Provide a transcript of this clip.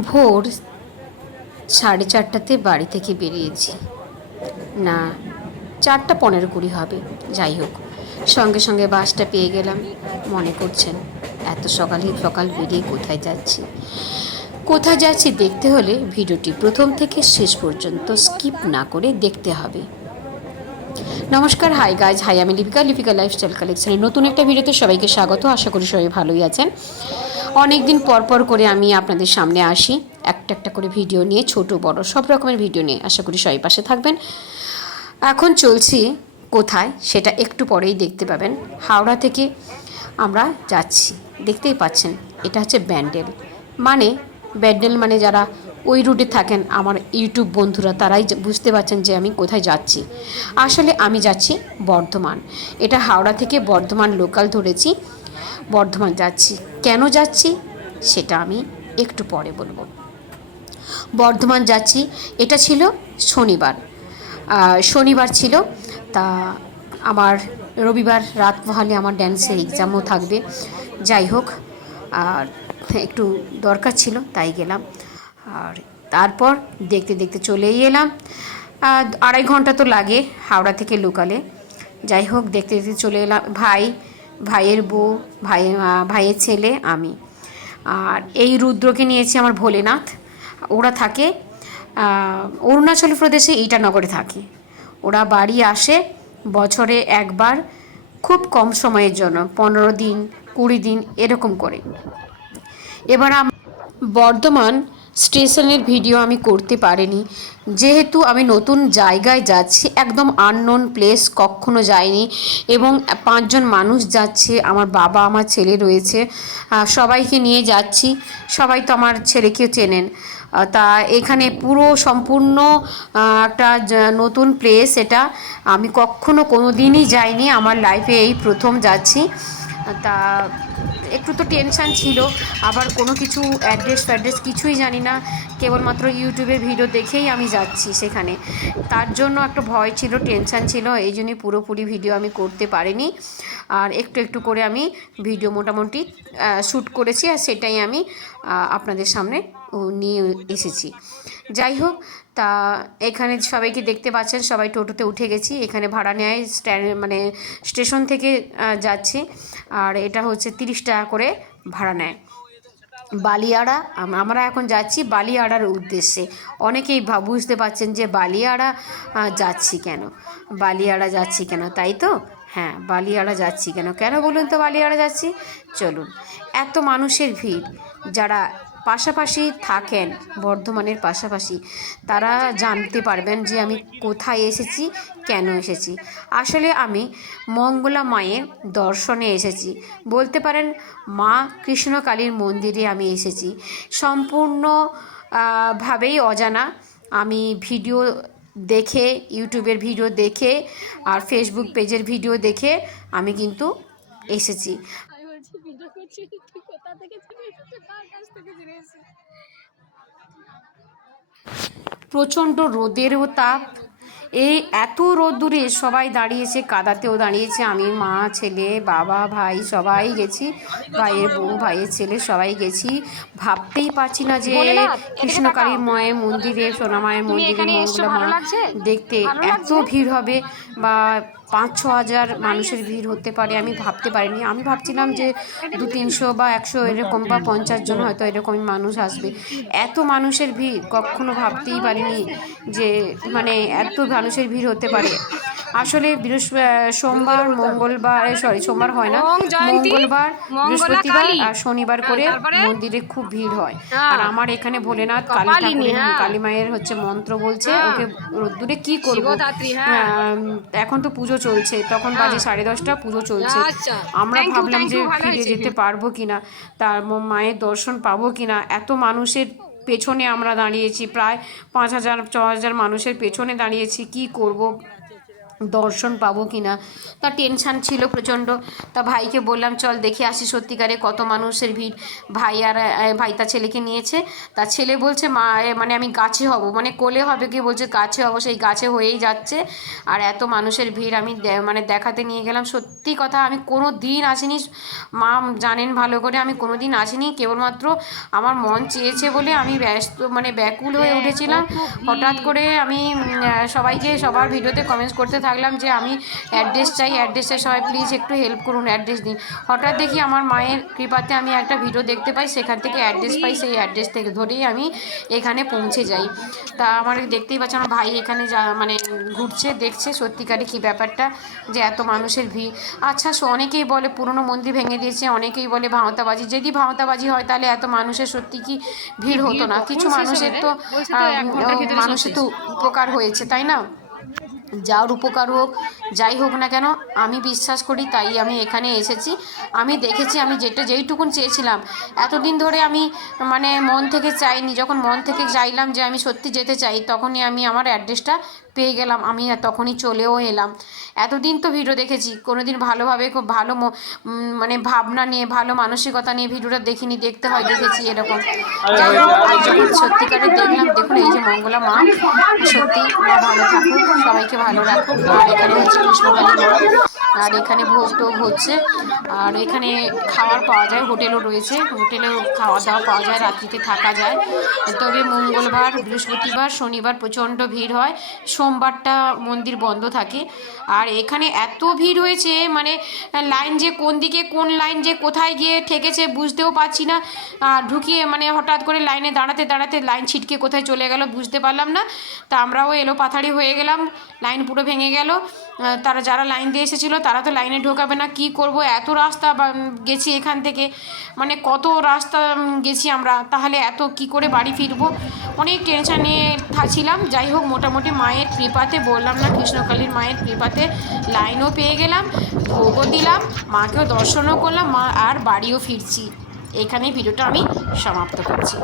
ভোর সাড়ে চারটাতে বাড়ি থেকে বেরিয়েছি। না, চারটা পনেরো কুড়ি হবে, যাই হোক। সঙ্গে সঙ্গে বাসটা পেয়ে গেলাম, মনে করছেন, এত সকালে সকাল বেরিয়ে কোথায় যাচ্ছি? কোথায় যাচ্ছি দেখতে হলে ভিডিওটি প্রথম থেকে শেষ পর্যন্ত স্কিপ না করে দেখতে হবে। নমস্কার, হাই গাইজ, হাই আমি লিপিকা লিপিকা লাইফস্টাইল কালেকশনের নতুন একটা ভিডিওতে সবাইকে স্বাগত। আশা করি সবাই ভালোই আছেন। অনেক দিন পর পর করে আমি আপনাদের সামনে আসি। একটা একটা করে ভিডিও নিয়ে, ছোট, বড়, সব রকমের ভিডিও নিয়ে। আশা করি সবাই পাশে থাকবেন। এখন চলছি কোথায় সেটা একটু পরেই দেখতে পাবেন। হাওড়া থেকে আমরা যাচ্ছি। দেখতেই পাচ্ছেন, এটা হচ্ছে ব্যান্ডেল। মানে ব্যান্ডেল মানে যারা ওই রুটে থাকেন, আমার ইউটিউব বন্ধুরা, তারাই বুঝতে পারছেন যে আমি কোথায় যাচ্ছি। আসলে আমি যাচ্ছি বর্ধমান। এটা হাওড়া থেকে বর্ধমান লোকাল ধরেছি। বর্ধমান যাচ্ছি। কেন যাচ্ছি? সেটা আমি একটু পরে বলব। বর্ধমান যাচ্ছি, এটা ছিল শনিবার। শনিবার ছিল, তা আমার রবিবার রাত পোহালে আমার ড্যান্সের এক্সামও থাকবে। যাই হোক, আর একটু দরকার ছিল, তাই গেলাম। আর তারপর দেখতে দেখতে চলেই এলাম। আড়াই ঘণ্টা তো লাগে হাওড়া থেকে লোকালে। যাই হোক, দেখতে দেখতে চলে এলাম। ভাই ভাইয়ের বউ ভাই ভাইয়ের ছেলে, আমি। আর এই রুদ্রকে নিয়েছি আমার ভোলেনাথ। ওরা থাকে অরুণাচল প্রদেশে ইটানগরে থাকে। ওরা বাড়ি আসে বছরে একবার, খুব কম সময়ের জন্য, পনেরো দিন, কুড়ি দিন, এরকম করে। এবার বর্ধমান স্টেশনের ভিডিও আমি করতে পারিনি। যেহেতু আমি নতুন জায়গায় যাচ্ছি, একদম আননোন প্লেস কখনো যাইনি এবং পাঁচজন মানুষ যাচ্ছে, আমার বাবা, আমার ছেলে রয়েছে সবাইকে নিয়ে যাচ্ছি। সবাই তো আমার ছেলেকেও চেনেন। তা এখানে পুরো সম্পূর্ণ একটা নতুন প্লেস এটা। আমি কখনো কোনো দিনই যাইনি, আমার লাইফে এই প্রথম যাচ্ছি। তা একটু তো টেনশান ছিল, আবার কোনো কিছু অ্যাড্রেস ফ্যাড্রেস কিছুই জানি না, কেবলমাত্র ইউটিউবে ভিডিও দেখেই আমি যাচ্ছি সেখানে। তার জন্য একটা ভয় ছিল, টেনশান ছিল, এই জন্যই পুরোপুরি ভিডিও আমি করতে পারিনি। আর একটু একটু করে আমি ভিডিও মোটামুটি শ্যুট করেছি আর সেটাই আমি আপনাদের সামনে নিয়ে এসেছি। যাই হোক, তা এখানে সবাইকে দেখতে পাচ্ছেন, সবাই টোটোতে উঠে গেছি। এখানে ভাড়া নেয় স্ট্যান্ড মানে স্টেশন থেকে যাচ্ছি। আর এটা হচ্ছে তিরিশ টাকা করে ভাড়া নেয়। বালিয়াড়া আমরা এখন যাচ্ছি বালিয়াড়ার উদ্দেশ্যে। অনেকেই বুঝতে পারছেন যে বালিয়াড়া যাচ্ছি কেন? বালিয়াড়া যাচ্ছি কেন, তাই তো? হ্যাঁ বালিয়াড়া যাচ্ছি কেন? কেন বলুন তো বালিয়াড়া যাচ্ছি? চলুন। এত মানুষের ভিড়, যারা পাশাপাশি থাকেন, বর্ধমানের পাশাপাশি। তারা জানতে পারবেন যে আমি কোথায় এসেছি, কেন এসেছি। আসলে আমি মঙ্গলা মায়ের দর্শনে এসেছি। বলতে পারেন, মা কৃষ্ণকালীর মন্দিরে আমি এসেছি। সম্পূর্ণ ভাবেই অজানা। আমি ভিডিও দেখে, ইউটিউবের ভিডিও দেখে আর ফেসবুক পেজের ভিডিও দেখে আমি কিন্তু এসেছি। কোথা থেকে কার কাছ থেকে জেনে প্রচণ্ড রোদেরও তাপ। এই এত রোদ্দুরে সবাই দাঁড়িয়েছে কাদাতেও দাঁড়িয়েছে। আমি মা ছেলে বাবা ভাই সবাই গেছি ভাইয়ের বউ ভাইয়ের ছেলে সবাই গেছি। ভাবতেই পারছি না যে কৃষ্ণকালী মায়ের মন্দিরে সোনামায়ের মন্দিরে মঙ্গলা মা দেখতে এত ভিড় হবে বা পাঁচ ছ হাজার মানুষের ভিড় হতে পারে, আমি ভাবতে পারিনি। আমি ভাবছিলাম যে দু তিনশো বা একশো এরকম বা পঞ্চাশ জন হয়তো এরকমই মানুষ আসবে। এত মানুষের ভিড়, কখনো ভাবতেই পারিনি যে মানে এত মানুষের ভিড় হতে পারে। আসলে সোমবার মঙ্গলবার সরি সোমবার হয় না মঙ্গলবার বৃহস্পতিবার আর শনিবার করে মন্দিরে খুব ভিড় হয় হ্যাঁ। আর আমার এখানে ভোলেনাথ কালী ঠাকুরের হ্যাঁ। কালী মায়ের হচ্ছে মন্ত্র বলছে হ্যাঁ। ওকে রোদ্দুরে কি করব হ্যাঁ। এখন তো পুজো চলছে তখন বাজে সাড়ে দশটা পুজো চলছে আচ্ছা। আমরা ভাবলাম যে ফিরে যেতে পারব কিনা তার মায়ের দর্শন পাবো কিনা এত মানুষের পেছনে আমরা দাঁড়িয়েছি প্রায় পাঁচ হাজার ছ হাজার মানুষের পেছনে দাঁড়িয়েছি কি করব দর্শন পাবো কি না তা টেনশান ছিল প্রচণ্ড। তা ভাইকে বললাম চল দেখে আসি সত্যিকারে কত মানুষের ভিড়। ভাই আর ভাই তার ছেলেকে নিয়েছে। তা ছেলে বলছে মা মানে আমি গাছে হব। মানে কোলে হবে কি বলছে গাছে হব সেই গাছে হয়েই যাচ্ছে। আর এত মানুষের ভিড় আমি মানে দেখাতে নিয়ে গেলাম। সত্যি কথা আমি কোনো দিন আসিনি। মা জানেন ভালো করে আমি কোনো দিন আসিনি। কেবলমাত্র আমার মন চেয়েছে বলে আমি ব্যস্ত মানে ব্যাকুল হয়ে উঠেছিলাম। হঠাৎ করে আমি সবাইকে সবার ভিডিওতে কমেন্টস করতে থাকলাম যে আমি অ্যাড্রেস চাই অ্যাড্রেস চাই সবাই প্লিজ একটু হেল্প করুন অ্যাড্রেস দিন। হঠাৎ দেখি আমার মায়ের কৃপাতে আমি একটা ভিডিও দেখতে পাই সেখান থেকে অ্যাড্রেস পাই সেই অ্যাড্রেস থেকে ধরেই আমি এখানে পৌঁছে যাই। তা আমার দেখতেই পাচ্ছি আমার ভাই এখানে যা মানে ঘুরছে দেখছে সত্যিকারে কী ব্যাপারটা যে এত মানুষের ভিড়। আচ্ছা সো অনেকেই বলে পুরনো মন্দির ভেঙে দিয়েছে অনেকেই বলে ভাঁওতাবাজি। যদি ভাঁওতাবাজি হয় তাহলে এত মানুষের সত্যি কি ভিড় হতো না? কিছু মানুষের তো মানুষের তো উপকার হয়েছে তাই না? যার উপকার হোক, যাই হোক না কেন, আমি বিশ্বাস করি তাই আমি এখানে এসেছি। আমি দেখেছি, আমি যেটা, যেইটুকুন চেয়েছিলাম। এতদিন ধরে আমি মানে মন থেকে চাইনি, যখন মন থেকে চাইলাম যে আমি সত্যি যেতে চাই, তখনই আমি আমার অ্যাড্রেসটা পেয়ে গেলাম, আমি আর তখনই চলেও এলাম। এতদিন তো ভিডিও দেখেছি, কোনোদিন ভালোভাবে খুব ভালো মানে ভাবনা নিয়ে, ভালো মানসিকতা নিয়ে ভিডিওটা দেখিনি, দেখতে হয়, দেখেছি এরকম। যাই হোক সত্যিকারে দেখলাম, দেখুন এই যে মঙ্গলা মা, সত্যি মা ভালো থাকুক, সবাইকে ভালো রাখুক। আর এখানে হচ্ছে কৃষ্ণকালী আর এখানে ভোগ টোগ হচ্ছে। আর এখানে খাবার পাওয়া যায়, হোটেলও রয়েছে, হোটেলেও খাওয়া দাওয়া পাওয়া যায়, রাত্রিতে থাকা যায়। তবে মঙ্গলবার, বৃহস্পতিবার, শনিবার প্রচণ্ড ভিড় হয়। সোমবারটা মন্দির বন্ধ থাকে। আর এখানে এত ভিড় হয়েছে মানে লাইন যে কোন দিকে কোন লাইন যে কোথায় গিয়ে ঠেকেছে বুঝতেও পারছি না। ঢুকিয়ে মানে হঠাৎ করে লাইনে দাঁড়াতে দাঁড়াতে লাইন ছিটকে কোথায় চলে গেল বুঝতে পারলাম না। তা আমরাও এলো পাথাড়ি হয়ে গেলাম, লাইন পুরো ভেঙে গেল। তারা যারা লাইন দিয়ে এসেছিল তারা তো লাইনে ঢোকাবে না, কি করব? এত রাস্তা গেছি এখান থেকে মানে কত রাস্তা গেছি আমরা, তাহলে এত কি করে বাড়ি ফিরবো? অনেক টেনশানে ছিলাম যাই হোক, মোটামুটি মায়ের কৃপাতে বললাম না, কৃষ্ণকালীর মায়ের কৃপাতে লাইনও পেয়ে গেলাম, ভোগও দিলাম, মাকেও দর্শনও করলাম, মা আর বাড়িও ফিরছি। এখানে ভিডিওটা আমি সমাপ্ত করছি।